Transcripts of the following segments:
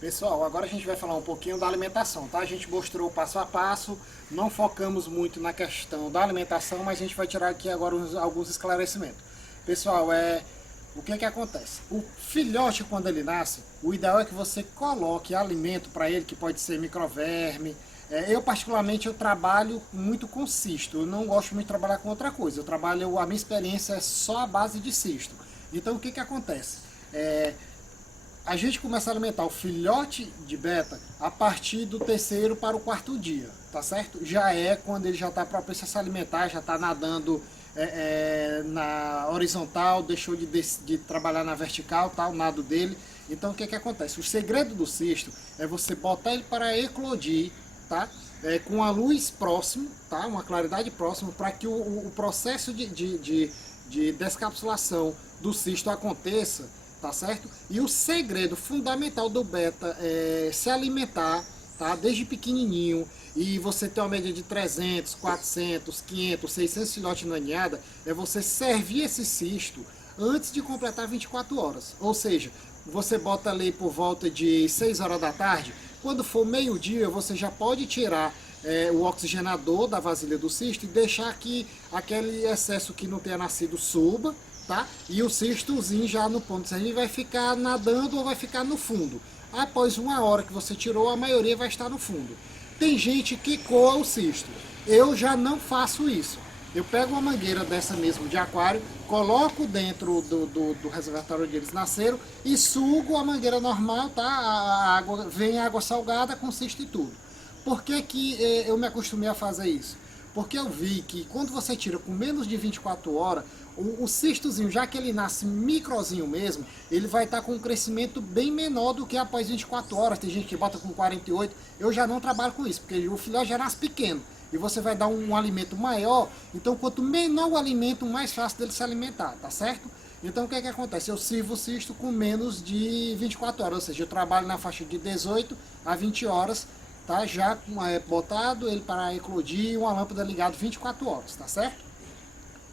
Pessoal, agora a gente vai falar um pouquinho da alimentação, tá? A gente mostrou o passo a passo, não focamos muito na questão da alimentação, mas a gente vai tirar aqui agora alguns esclarecimentos. Pessoal, o que acontece? O filhote, quando ele nasce, o ideal é que você coloque alimento para ele, que pode ser microverme. Eu, particularmente, eu trabalho muito com cisto, eu não gosto muito de trabalhar com outra coisa. A minha experiência é só a base de cisto. Então, o que acontece? A gente começa a alimentar o filhote de beta a partir do terceiro para o quarto dia, tá certo? Já é quando ele já está propício a se alimentar, já está nadando na horizontal, deixou de trabalhar na vertical, tá? O nado dele. Então o que acontece? O segredo do cisto é você botar ele para eclodir, tá? Com a luz próximo, tá? Uma claridade próxima, para que o processo de descapsulação do cisto aconteça. Tá certo? E o segredo fundamental do beta é se alimentar, tá? Desde pequenininho, e você ter uma média de 300, 400, 500, 600 filhotes na ninhada, é você servir esse cisto antes de completar 24 horas. Ou seja, você bota ali por volta de 6 horas da tarde, quando for meio-dia você já pode tirar o oxigenador da vasilha do cisto e deixar que aquele excesso que não tenha nascido suba, tá? E o cistozinho já no ponto de servir vai ficar nadando ou vai ficar no fundo. Após uma hora que você tirou, a maioria vai estar no fundo. Tem gente que coa o cisto. Eu já não faço isso. Eu pego uma mangueira dessa mesmo de aquário, coloco dentro do reservatório onde eles nasceram e sugo a mangueira normal, tá? Vem água salgada com cisto e tudo. Por que eu me acostumei a fazer isso? Porque eu vi que quando você tira com menos de 24 horas, o cistozinho, já que ele nasce microzinho mesmo, ele vai estar com um crescimento bem menor do que após 24 horas. Tem gente que bota com 48, eu já não trabalho com isso, porque o filhote já nasce pequeno. E você vai dar um alimento maior, então quanto menor o alimento, mais fácil dele se alimentar, tá certo? Então o que acontece? Eu sirvo o cisto com menos de 24 horas, ou seja, eu trabalho na faixa de 18 a 20 horas, tá? Já botado ele para eclodir e uma lâmpada ligada 24 horas, tá certo?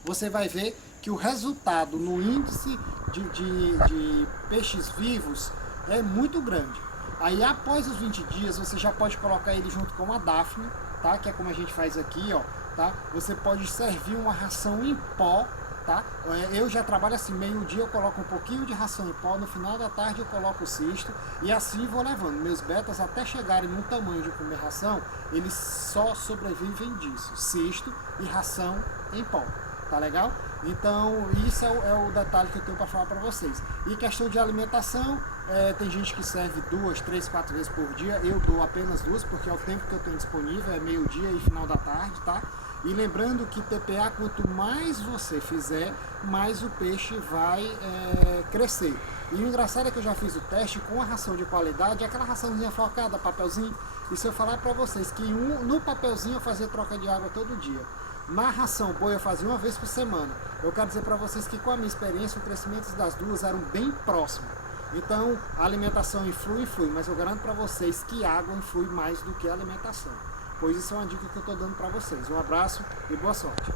Você vai ver que o resultado no índice de peixes vivos é muito grande. Aí após os 20 dias você já pode colocar ele junto com a Daphne, tá? Que é como a gente faz aqui, ó, tá? Você pode servir uma ração em pó, tá? Eu já trabalho assim, meio-dia eu coloco um pouquinho de ração em pó, no final da tarde eu coloco o cisto e assim vou levando. Meus betas até chegarem no tamanho de comer ração, eles só sobrevivem disso, cisto e ração em pó. Tá legal? Então isso é o detalhe que eu tenho para falar para vocês. E questão de alimentação, tem gente que serve 2, 3, 4 vezes por dia. Eu dou apenas 2 porque é o tempo que eu tenho disponível, é meio-dia e final da tarde, tá? E lembrando que TPA, quanto mais você fizer, mais o peixe vai crescer. E o engraçado é que eu já fiz o teste com a ração de qualidade, aquela raçãozinha focada, papelzinho. E se eu falar para vocês que no papelzinho eu fazia troca de água todo dia. Na ração boa eu fazia uma vez por semana. Eu quero dizer para vocês que com a minha experiência o crescimento das duas eram bem próximos. Então a alimentação influi, mas eu garanto para vocês que a água influi mais do que a alimentação. Pois isso é uma dica que eu estou dando para vocês. Um abraço e boa sorte.